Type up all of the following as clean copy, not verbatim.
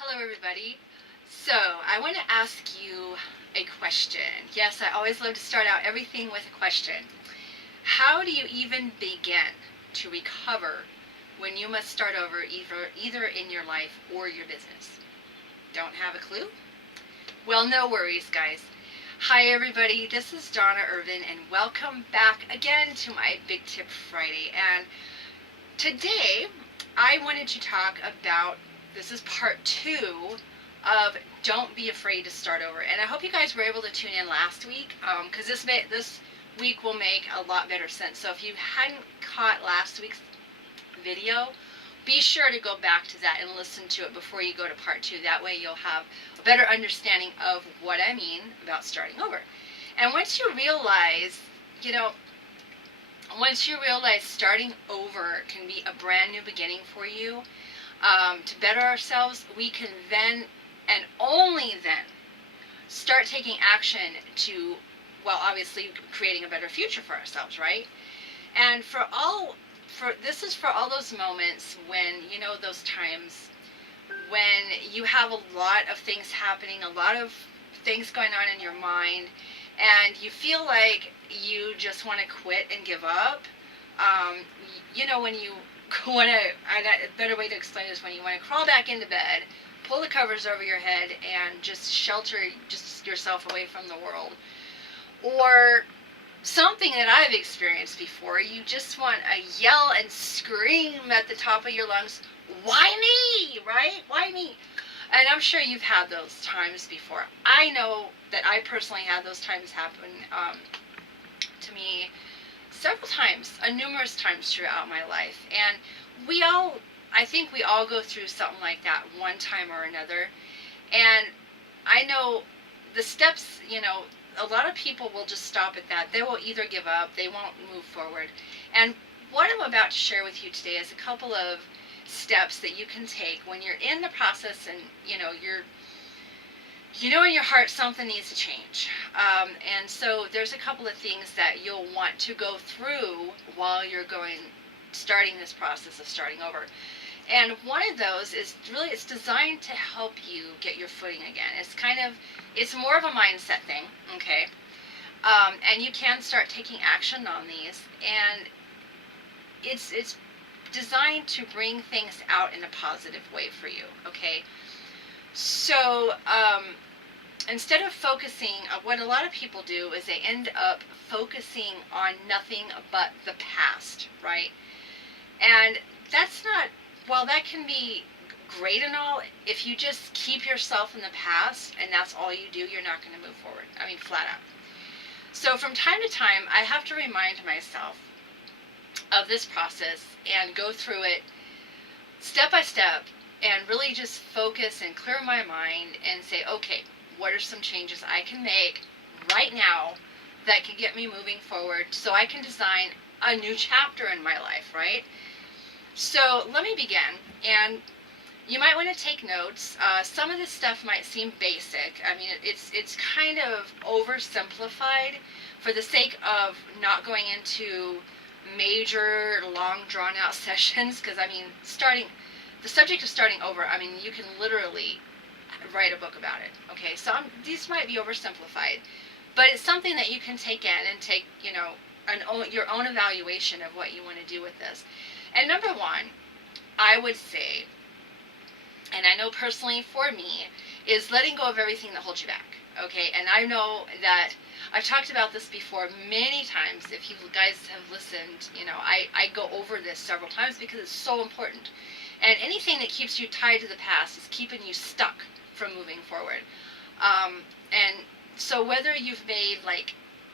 Hello everybody. So I want to ask you a question. Yes, I always love to start out everything with a question. How do you even begin to recover when you must start over either in your life or your business? Don't have a clue? Well, no worries, guys. Hi everybody, this is Donna Irvin and welcome back again to my Big Tip Friday. And today I wanted to talk about, this is part 2 of Don't Be Afraid to Start Over. And I hope you guys were able to tune in last week, because this week will make a lot better sense. So if you hadn't caught last week's video, be sure to go back to that and listen to it before you go to part 2. That way you'll have a better understanding of what I mean about starting over. And once you realize, starting over can be a brand new beginning for you, to better ourselves, we can then, and only then, start taking action to, well, obviously creating a better future for ourselves, right? And this is for all those moments when, those times when you have a lot of things happening, a lot of things going on in your mind, and you feel like you just want to quit and give up. When you want to, a better way to explain it is when you want to crawl back into bed, pull the covers over your head, and just shelter yourself away from the world. Or something that I've experienced before, you just want to yell and scream at the top of your lungs, why me, right? Why me? And I'm sure you've had those times before. I know that I personally had those times happen to me several times, numerous times throughout my life. And I think we all go through something like that one time or another. And I know the steps, a lot of people will just stop at that. They will either give up, they won't move forward. And what I'm about to share with you today is a couple of steps that you can take when you're in the process and, in your heart something needs to change. And so there's a couple of things that you'll want to go through while you're starting this process of starting over. And one of those is really, it's designed to help you get your footing again. It's more of a mindset thing, okay? And you can start taking action on these, and it's designed to bring things out in a positive way for you, okay? So, instead of focusing, what a lot of people do is they end up focusing on nothing but the past, right? And that's not, while that can be great and all, if you just keep yourself in the past and that's all you do, you're not going to move forward. I mean, flat out. So from time to time, I have to remind myself of this process and go through it step by step and really just focus and clear my mind and say, okay, what are some changes I can make right now that can get me moving forward so I can design a new chapter in my life, right? So let me begin, and you might want to take notes. Some of this stuff might seem basic. I mean, it's kind of oversimplified for the sake of not going into major, long, drawn-out sessions, because, I mean, the subject of starting over, I mean, you can literally write a book about it, okay? So these might be oversimplified, but it's something that you can take in and take, your own evaluation of what you want to do with this. And number one, I would say, and I know personally for me, is letting go of everything that holds you back, okay? And I know that I've talked about this before many times. If you guys have listened, I go over this several times because it's so important. And anything that keeps you tied to the past is keeping you stuck from moving forward. And so whether you've made,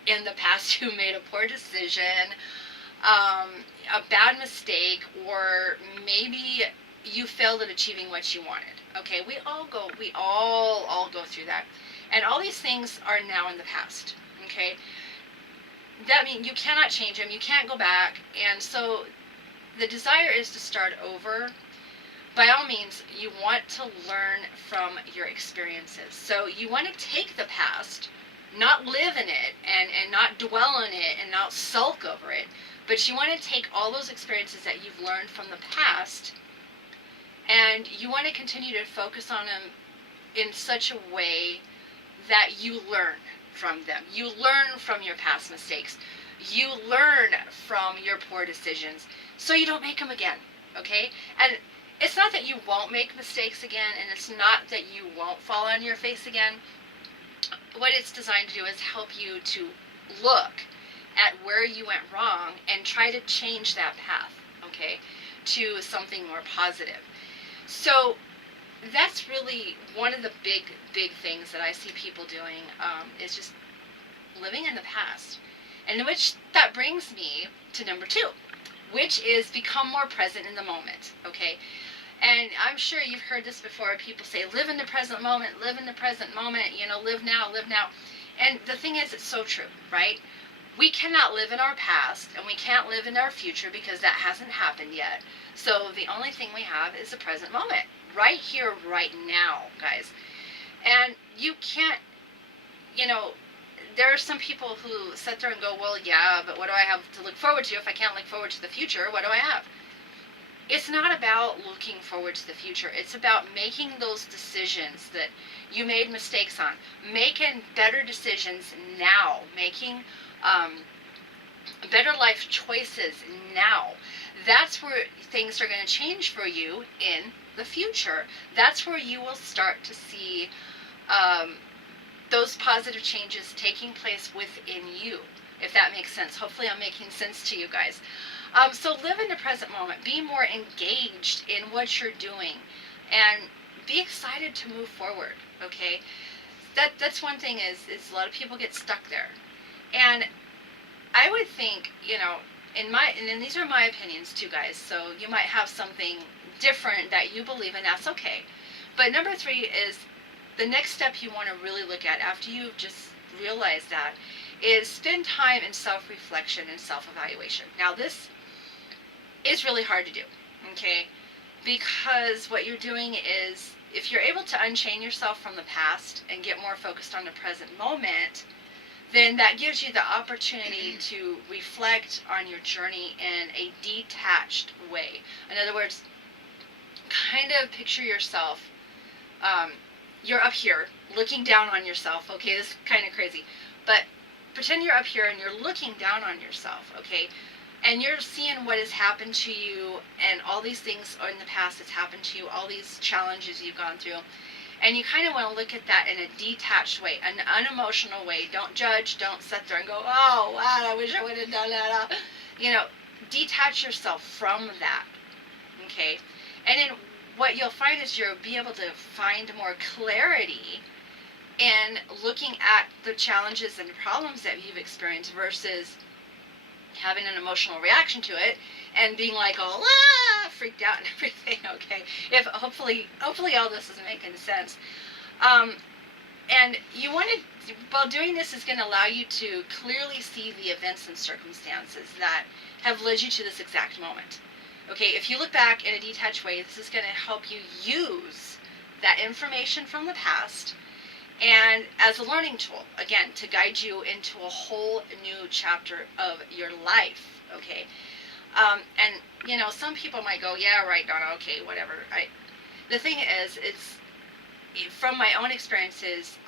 in the past you made a poor decision, a bad mistake, or maybe you failed at achieving what you wanted. Okay, we all go through that. And all these things are now in the past. Okay? That means you cannot change them, you can't go back, and so the desire is to start over. By all means, you want to learn from your experiences. So you want to take the past, not live in it, and not dwell on it, and not sulk over it, but you want to take all those experiences that you've learned from the past And you want to continue to focus on them in such a way that you learn from them. You learn from your past mistakes. You learn from your poor decisions so you don't make them again, okay? And it's not that you won't make mistakes again, and it's not that you won't fall on your face again. What it's designed to do is help you to look at where you went wrong and try to change that path, okay, to something more positive. So that's really one of the big things that I see people doing, is just living in the past. And which that brings me to number 2, which is become more present in the moment, okay? And I'm sure you've heard this before. People say, live in the present moment, live in the present moment, live now, live now. And the thing is, it's so true, right? We cannot live in our past, and we can't live in our future because that hasn't happened yet. So the only thing we have is the present moment, right here, right now, guys. And you can't, there are some people who sit there and go, well, yeah, but what do I have to look forward to? If I can't look forward to the future, what do I have? It's not about looking forward to the future. It's about making those decisions that you made mistakes on, making better decisions now, making better life choices now. That's where things are going to change for you in the future. That's where you will start to see those positive changes taking place within you, if that makes sense. Hopefully I'm making sense to you guys. So live in the present moment. Be more engaged in what you're doing, and be excited to move forward, okay? That's one thing is a lot of people get stuck there. And I would think, and these are my opinions too, guys, so you might have something different that you believe in, that's okay. But number 3 is the next step you want to really look at after you just realize that is spend time in self-reflection and self-evaluation. Now, this is really hard to do, okay? Because what you're doing is, if you're able to unchain yourself from the past and get more focused on the present moment, then that gives you the opportunity to reflect on your journey in a detached way. In other words, kind of picture yourself, you're up here looking down on yourself, okay? This is kind of crazy, but pretend you're up here and you're looking down on yourself, okay? And you're seeing what has happened to you and all these things in the past that's happened to you, all these challenges you've gone through. And you kind of want to look at that in a detached way, an unemotional way. Don't judge, don't sit there and go, oh, wow, I wish I would have done that. Detach yourself from that, okay? And then what you'll find is you'll be able to find more clarity in looking at the challenges and problems that you've experienced versus having an emotional reaction to it and being like all freaked out and everything, okay? If hopefully all this is making sense. And you want to, while doing this is going to allow you to clearly see the events and circumstances that have led you to this exact moment. Okay, if you look back in a detached way, this is going to help you use that information from the past and as a learning tool, again, to guide you into a whole new chapter of your life, okay? And, some people might go, yeah, right, Donna, okay, whatever. The thing is, it's, from my own experiences,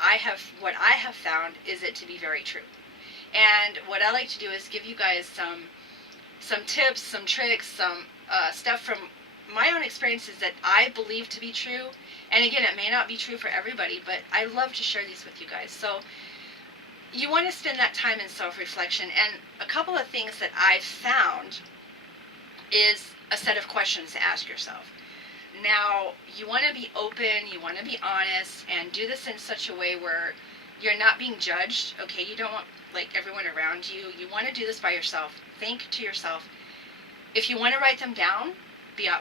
what I have found is it to be very true. And what I like to do is give you guys some tips, some tricks, some stuff from my own experiences that I believe to be true. And again, it may not be true for everybody, but I love to share these with you guys. So you want to spend that time in self-reflection. And a couple of things that I've found is a set of questions to ask yourself. Now, you want to be open, you want to be honest, and do this in such a way where you're not being judged, okay? You don't want, everyone around you. You want to do this by yourself. Think to yourself. If you want to write them down,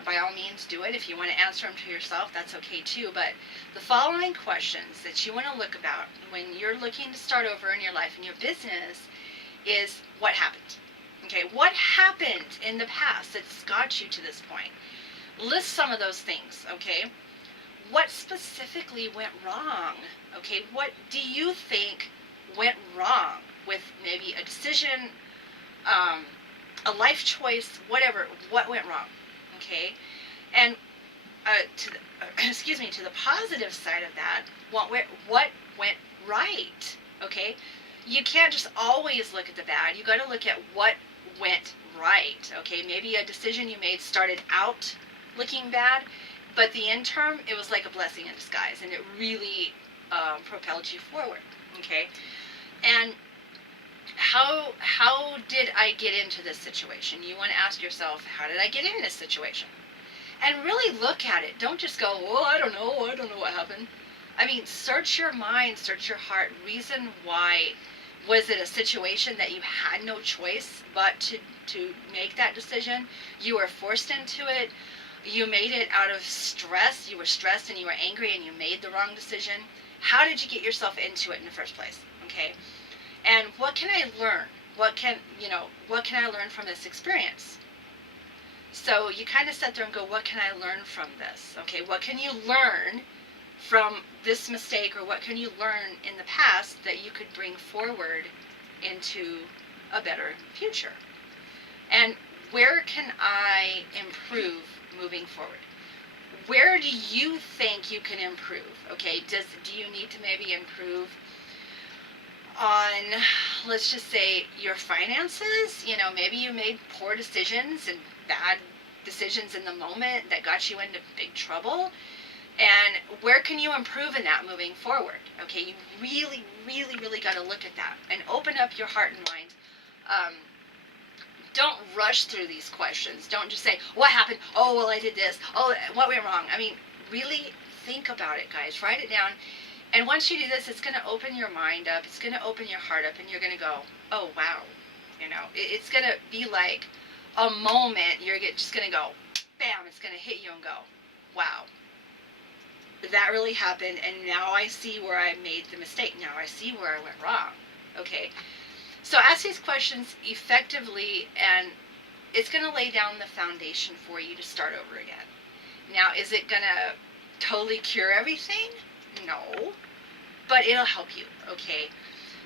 by all means do it. If you want to answer them to yourself, that's okay too. But the following questions that you want to look about when you're looking to start over in your life and your business is, what happened? Okay, what happened in the past that's got you to this point? List some of those things, okay? What specifically went wrong? Okay, what do you think went wrong with maybe a decision, a life choice, whatever, what went wrong? Okay, and to the positive side of that, what went right, okay? You can't just always look at the bad. You got to look at what went right, okay? Maybe a decision you made started out looking bad, but the end term, it was like a blessing in disguise, and it really propelled you forward, okay? And how did I get into this situation? You want to ask yourself, how did I get in this situation? And really look at it. Don't just go, oh, I don't know what happened. I mean, search your mind, search your heart, reason why. Was it a situation that you had no choice but to make that decision? You were forced into it. You made it out of stress. You were stressed and you were angry and you made the wrong decision. How did you get yourself into it in the first place? Okay. And what can I learn? What can I learn from this experience? So you kind of sit there and go, what can I learn from this? Okay, what can you learn from this mistake, or what can you learn in the past that you could bring forward into a better future? And where can I improve moving forward? Where do you think you can improve? Okay, do you need to maybe improve on, let's just say, your finances? You know, maybe you made poor decisions and bad decisions in the moment that got you into big trouble. And where can you improve in that moving forward? Okay, you really, really, really got to look at that and open up your heart and mind. Don't rush through these questions. Don't just say, what happened? Oh, well, I did this. Oh, what went wrong? I mean, really think about it, guys. Write it down. And once you do this, it's going to open your mind up. It's going to open your heart up, and you're going to go, oh, wow. You know, it's going to be like a moment. You're just going to go, bam, it's going to hit you and go, wow. That really happened, and now I see where I made the mistake. Now I see where I went wrong. Okay. So ask these questions effectively, and it's going to lay down the foundation for you to start over again. Now, is it going to totally cure everything? No. But it'll help you, okay?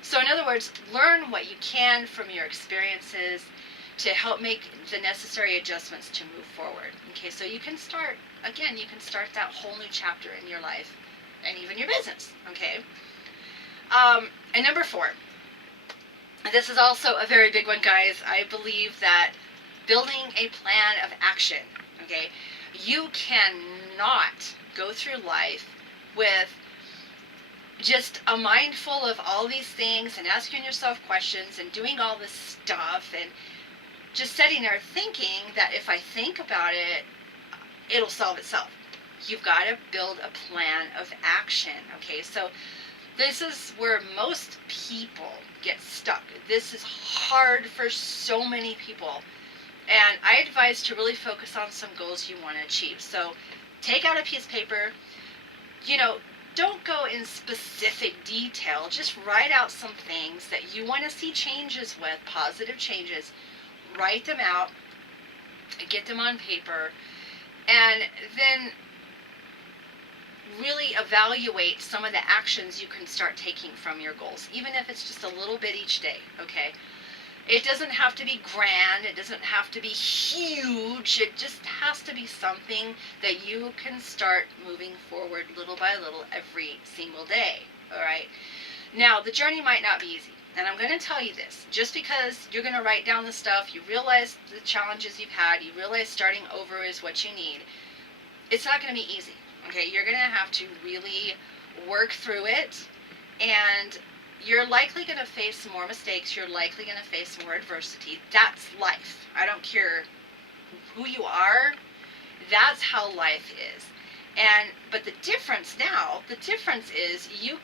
So in other words, learn what you can from your experiences to help make the necessary adjustments to move forward. Okay, so you can start, again, you can start that whole new chapter in your life and even your business, okay? And number 4, this is also a very big one, guys. I believe that building a plan of action, okay? You cannot go through life with just a mind full of all these things and asking yourself questions and doing all this stuff and just sitting there thinking that if I think about it, it'll solve itself. You've got to build a plan of action, okay? So this is where most people get stuck. This is hard for so many people. And I advise to really focus on some goals you want to achieve. So take out a piece of paper. You know, don't go in specific detail. Just write out some things that you want to see changes with, positive changes. Write them out, get them on paper, and then really evaluate some of the actions you can start taking from your goals, even if it's just a little bit each day, okay? It doesn't have to be grand, it doesn't have to be huge, it just has to be something that you can start moving forward little by little every single day, all right? Now, the journey might not be easy, and I'm going to tell you this. Just because you're going to write down the stuff, you realize the challenges you've had, you realize starting over is what you need, it's not going to be easy. Okay, you're going to have to really work through it, and you're likely going to face more mistakes. You're likely going to face more adversity. That's life. I don't care who you are. That's how life is. But the difference is you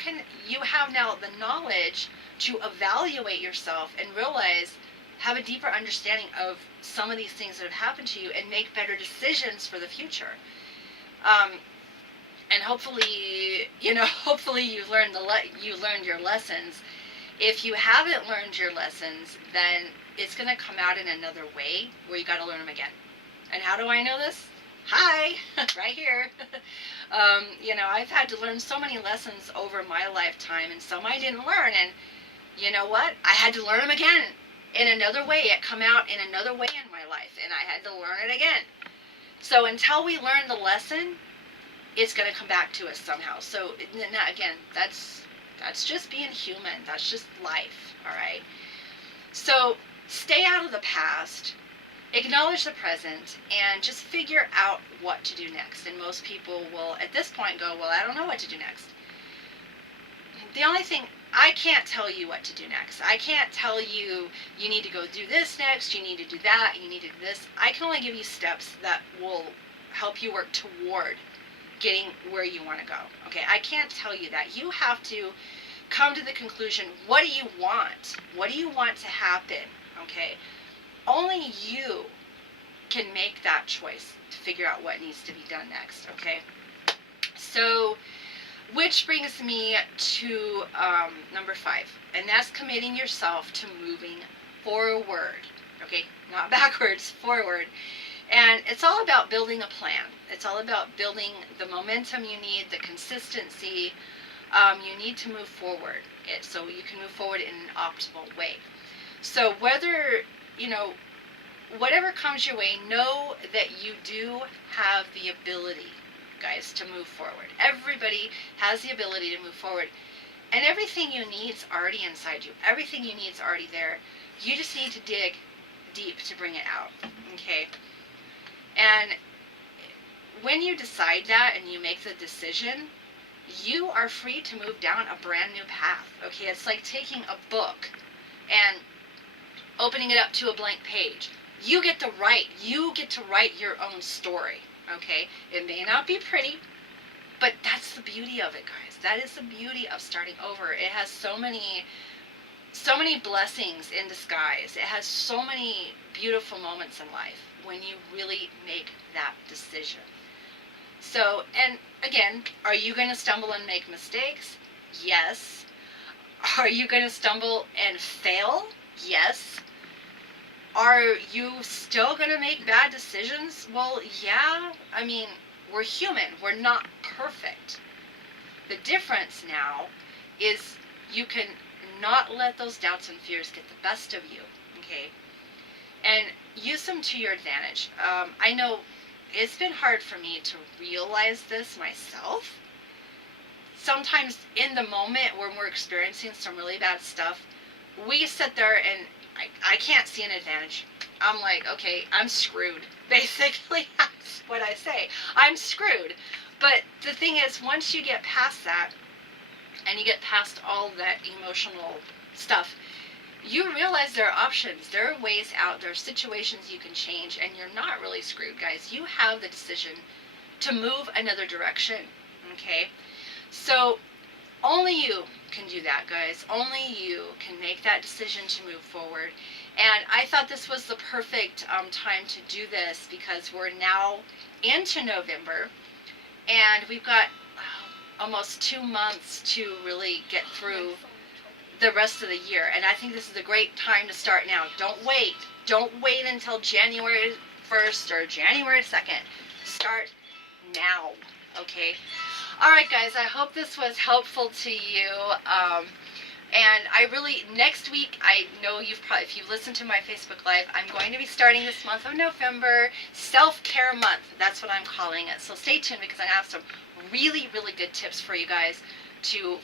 have now the knowledge to evaluate yourself and have a deeper understanding of some of these things that have happened to you and make better decisions for the future. And hopefully you've learned your lessons. If you haven't learned your lessons, then it's going to come out in another way where you got to learn them again. And how do I know this? Hi, right here. I've had to learn so many lessons over my lifetime, and some I didn't learn. And you know what? I had to learn them again in another way. It come out in another way in my life, and I had to learn it again. So until we learn the lesson, it's going to come back to us somehow. So again, that's just being human. That's just life. All right. So stay out of the past, acknowledge the present, and just figure out what to do next. And most people will at this point go, well, I don't know what to do next. The only thing, I can't tell you what to do next. I can't tell you, you need to go do this next, you need to do that, you need to do this. I can only give you steps that will help you work toward getting where you want to go. Okay, I can't tell you that. You have to come to the conclusion, what do you want? What do you want to happen? Okay, only you can make that choice to figure out what needs to be done next. Okay, so which brings me to number 5, and that's committing yourself to moving forward. Okay, not backwards, forward. And it's all about building a plan. It's all about building the momentum you need, the consistency you need to move forward, so you can move forward in an optimal way. So whether, whatever comes your way, know that you do have the ability, guys, to move forward. Everybody has the ability to move forward. And everything you need is already inside you. Everything you need is already there. You just need to dig deep to bring it out. Okay? And when you decide that and you make the decision, you are free to move down a brand new path. Okay? It's like taking a book and opening it up to a blank page. You get to write your own story. Okay, it may not be pretty, but that's the beauty of it, guys. That is the beauty of starting over. It has so many blessings in disguise. It has so many beautiful moments in life when you really make that decision. So, and again, are you going to stumble and make mistakes? Yes. Are you going to stumble and fail? Yes. Are you still going to make bad decisions? Well, yeah. I mean, we're human. We're not perfect. The difference now is you can not let those doubts and fears get the best of you, okay? And use them to your advantage. I know it's been hard for me to realize this myself. Sometimes in the moment when we're experiencing some really bad stuff, we sit there and I can't see an advantage. I'm like, okay, I'm screwed. Basically, that's what I say. I'm screwed. But the thing is, once you get past that, and you get past all that emotional stuff, you realize there are options. There are ways out. There are situations you can change, and you're not really screwed, guys. You have the decision to move another direction, okay? So only you can do that, guys. Only you can make that decision to move forward. And I thought this was the perfect time to do this because we're now into November and we've got almost 2 months to really get through the rest of the year. And I think this is a great time to start now. Don't wait. Don't wait until January 1st or January 2nd. Start now, okay? All right, guys, I hope this was helpful to you. And I really, next week, I know if you've listened to my Facebook Live, I'm going to be starting this month of November, Self-Care Month. That's what I'm calling it. So stay tuned because I have some really, really good tips for you guys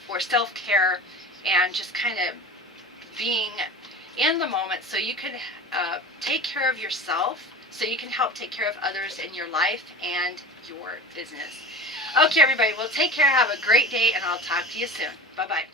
for self-care and just kind of being in the moment so you can take care of yourself, so you can help take care of others in your life and your business. Okay, everybody, well, take care. Have a great day, and I'll talk to you soon. Bye-bye.